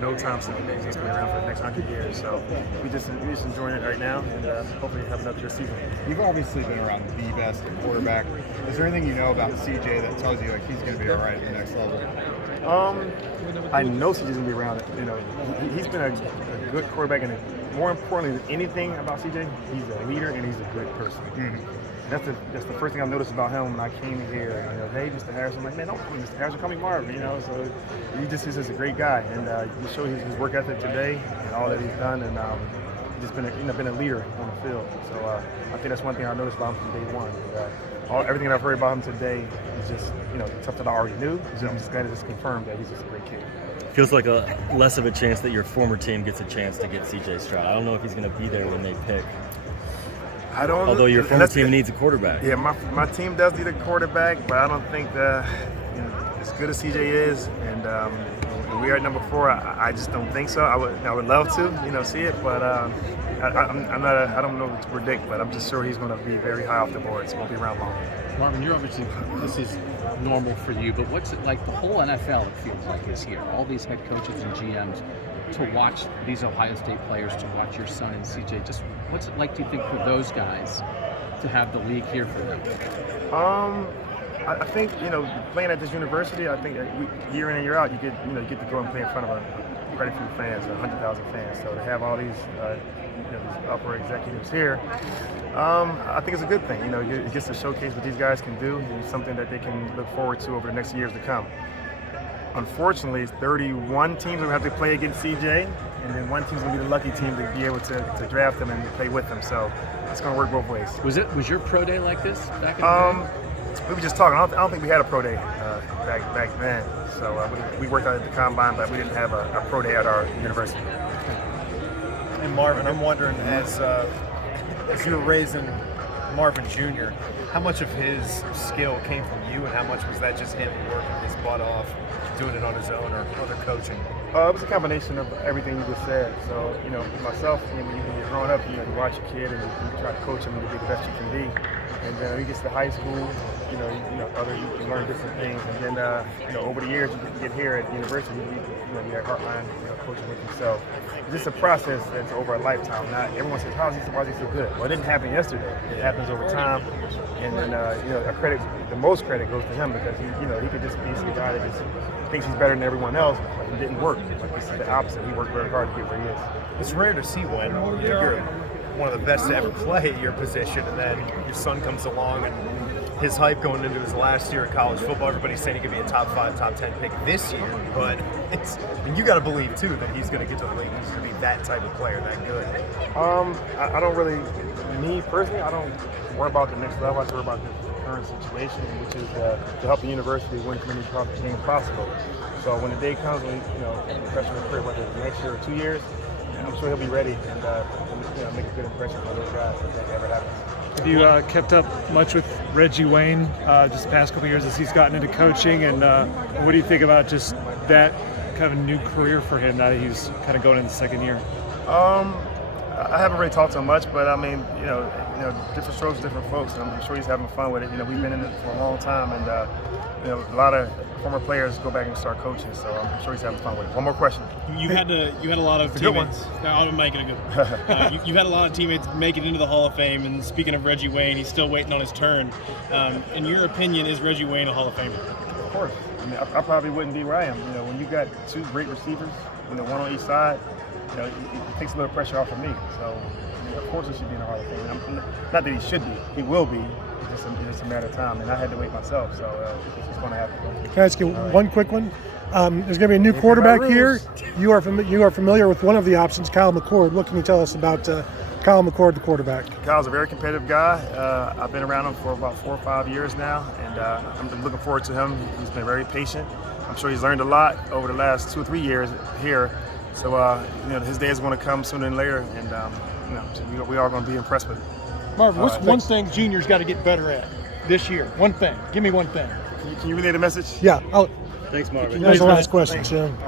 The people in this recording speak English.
no time soon. He's going to be around for the next 100 years. So we just enjoying it right now, and hopefully have another good season. You've obviously been around the best quarterback. Is there anything you know about CJ that tells you like he's going to be all right at the next level? I know CJ's going to be around. He's been a good quarterback, and more importantly than anything about CJ, he's a leader and he's a good person. That's the first thing I noticed about him when I came here. Hey, Mr. Harrison, I'm like, man, don't call me Mr. Harrison, call me Marvin. So he's just a great guy, and he showed his work ethic today and all that he's done, and he's just been a leader on the field. So I think that's one thing I noticed about him from day one. Everything that I've heard about him today is just something I already knew. So I'm just glad to just confirm that he's just a great kid. Feels like a less of a chance that your former team gets a chance to get CJ Stroud. I don't know if he's going to be there when they pick. I don't. Although your former team needs a quarterback. Yeah, my team does need a quarterback, but I don't think that as good as CJ is, and we are at number 4. I just don't think so. I would love to, see it, but I don't know what to predict, but I'm just sure he's going to be very high off the board. So he won't be around long. Marvin, you're obviously, this is normal for you, but what's it like? The whole NFL, it feels like, is here. All these head coaches and GMs to watch these Ohio State players, to watch your son and CJ. Just what's it like, do you think, for those guys to have the league here for them? I think playing at this university, I think year in and year out, you get to go and play in front of quite a few fans, 100,000 fans. So to have all these these upper executives here, I think it's a good thing. It gets to showcase what these guys can do, and something that they can look forward to over the next years to come. Unfortunately, it's 31 teams that have to play against CJ, and then one team's going to be the lucky team to be able to draft them and play with them. So it's going to work both ways. Was your pro day like this back in the day? We were just talking. I don't think we had a pro day back then. So we worked out at the combine, but we didn't have a pro day at our university. And Marvin, I'm wondering, as you were raising Marvin Jr., how much of his skill came from you, and how much was that just him working his butt off, doing it on his own, or other coaching? It was a combination of everything you just said. So, myself, when you're growing up, you watch a kid and you try to coach him to be the best you can be. And then when he gets to high school, you learn different things. And then, over the years, you get here at the university, you have Heartline coaching with you. So it's just a process that's over a lifetime. Not everyone says, why is he so good? Well, it didn't happen yesterday. It happens over time. And then, the most credit goes to him, because he could just be some guy that just thinks he's better than everyone else, but it didn't work. Like, this is the opposite. He worked very hard to get where he is. It's rare to see when you're one of the best to ever play at your position, and then your son comes along and his hype going into his last year of college football. Everybody's saying he could be a top 5, top 10 pick this year, but you got to believe too that he's going to get to the league. He's going to be that type of player, that good. I don't really, me personally, I don't worry about the next level. I just worry about the current situation, which is to help the university win as many games as possible. So when the day comes, when freshman career, whether it's next year or 2 years, I'm sure he'll be ready and make a good impression for those guys if that ever happens. Have you kept up much with Reggie Wayne just the past couple of years as he's gotten into coaching, and what do you think about just that kind of new career for him now that he's kind of going into the second year? I haven't really talked so much, but I mean, different strokes, different folks. And I'm sure he's having fun with it. We've been in it for a long time, and a lot of former players go back and start coaching. So I'm sure he's having fun with it. One more question. You had a lot of teammates. I'm making a good one. You had a lot of teammates make it into the Hall of Fame. And speaking of Reggie Wayne, he's still waiting on his turn. In your opinion, is Reggie Wayne a Hall of Famer? Of course. I probably wouldn't be where I am. When you got 2 great receivers, one on each side, it takes a little pressure off of me. So, of course, he should be in the Hall of Fame. Not that he should be. He will be. It's just a matter of time. And I had to wait myself. So it's going to happen. Can I ask you one quick one? There's going to be a new quarterback here. You are familiar with one of the options, Kyle McCord. What can you tell us about Kyle McCord, the quarterback? Kyle's a very competitive guy. I've been around him for about 4 or 5 years now, and I'm looking forward to him. He's been very patient. I'm sure he's learned a lot over the last 2 or 3 years here. So, his day is going to come sooner than later, and we are going to be impressed with it. Marvin, what's one thing Junior's got to get better at this year? One thing. Give me one thing. Can you relay the message? Yeah. Thanks, Marvin. That was the last question, Tim.